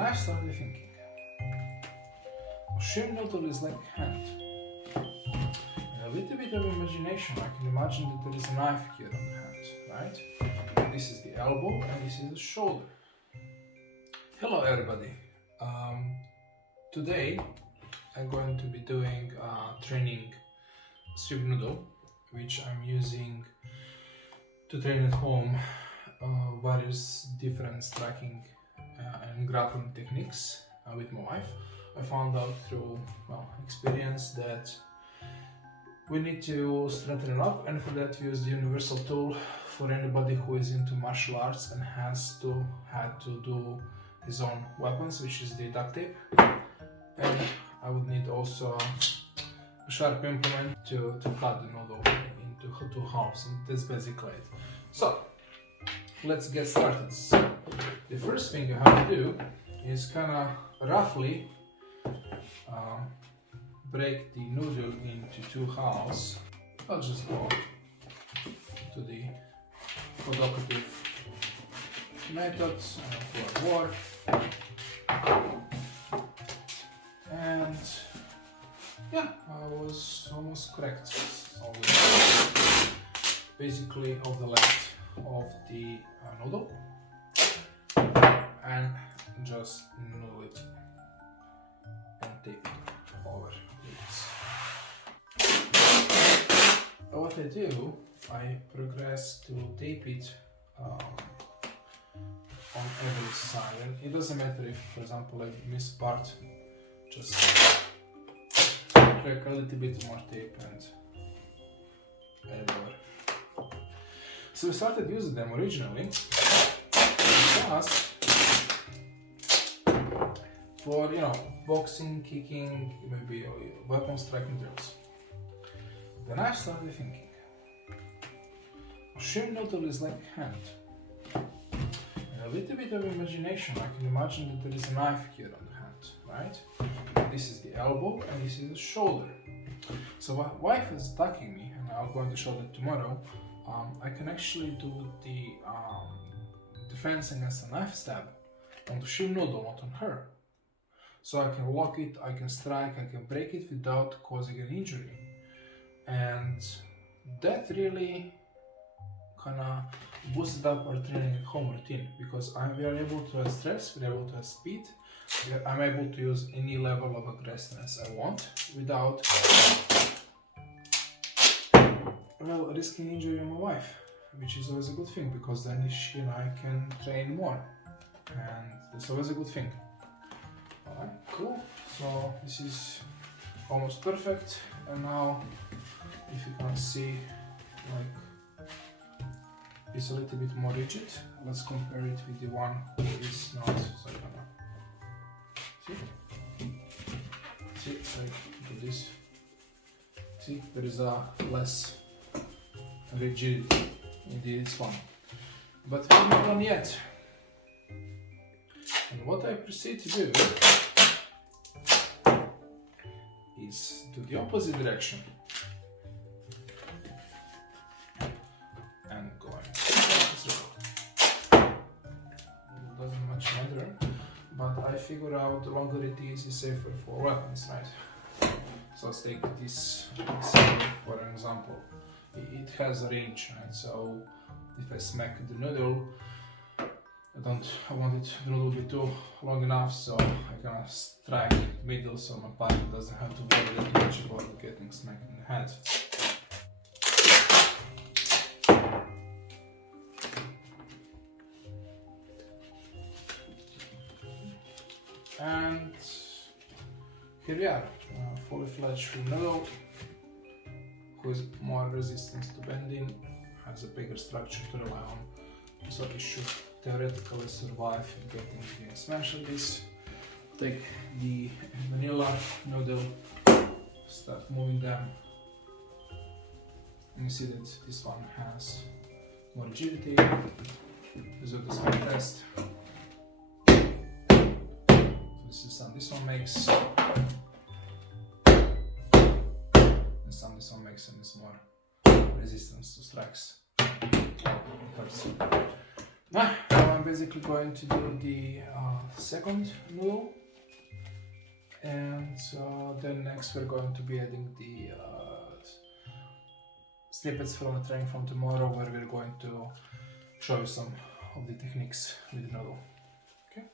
Then I started thinking, a shrimp noodle is like a hand. In a little bit of imagination, I can imagine that there is a knife here on the hand, right? And this is the elbow and this is the shoulder. Hello everybody. Today I'm going to be doing training shrimp noodle, which I'm using to train at home various different striking and grappling techniques with my wife. I found out through experience that we need to strengthen it up, and for that we use the universal tool for anybody who is into martial arts and had to do his own weapons, which is the duct tape. And I would need also a sharp implement to cut the noodle into two halves, and that's basically it. So let's get started. So the first thing you have to do is kind of roughly break the noodle into two halves. I'll just go to the provocative methods for war. And yeah, I was almost correct. Basically of the length of the noodle, and just noodle it and tape it over it. What I do, I progress to tape it on every side, and it doesn't matter if, for example, I miss part, just crack a little bit more tape and add over. So we started using them originally just for, boxing, kicking, maybe weapon striking drills. Then I started thinking, a shrimp noodle is like a hand. In a little bit of imagination, I can imagine that there is a knife here on the hand, right? This is the elbow and this is the shoulder. So my wife is attacking me, and I'm going to show that tomorrow. I can actually do the defense against a knife stab on the shrimp noodle, not on her. So I can lock it, I can strike, I can break it without causing an injury. And that really kind of boosted up our training at home routine, because we are able to have stress, we're able to have speed, I'm able to use any level of aggressiveness I want without risking injury on my wife, which is always a good thing, because then she and I can train more, and that's always a good thing. Alright, cool. So this is almost perfect, and now if you can see, like, it's a little bit more rigid. Let's compare it with the one who is not. So see, I do this. See, there is a less rigidity in this one, but we're not done yet. And what I proceed to do is to the opposite direction and going through. It doesn't much matter, but I figure out the longer it is safer for weapons, right? So let's take this for an example. It has a range, right? So if I smack the noodle, I want it the noodle to be too long enough, so I can strike the middle, so my partner doesn't have to worry that much about getting smacked in the head. And here we are, fully fledged shrimp noodle, who is more resistant to bending, has a bigger structure to rely on, so it should theoretically survive getting smashed like this. Take the vanilla noodle, start moving them, and you see that this one has more rigidity. This is the smack test. This is some this one makes, and some this one makes, and it's more resistance to strikes. Now I'm basically going to do the second noodle, and then next we're going to be adding the snippets from the training from tomorrow, where we're going to show you some of the techniques with the noodle. Okay.